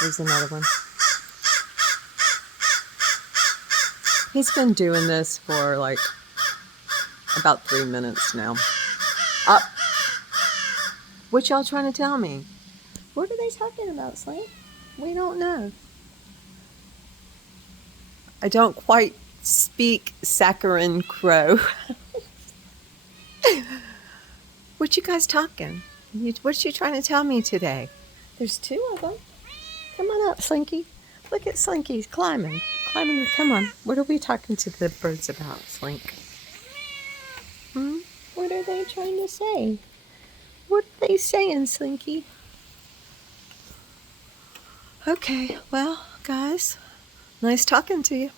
There's another one. He's been doing this for like about 3 minutes now. Up. What y'all trying to tell me? What are they talking about, Slink? We don't know. I don't quite speak saccharine crow. What you guys talking? What you trying to tell me today? There's 2 of them. Come on up, Slinky. Look at Slinky climbing. Come on. What are we talking to the birds about, Slink? What are they trying to say? What are they saying, Slinky? Okay, well, guys, nice talking to you.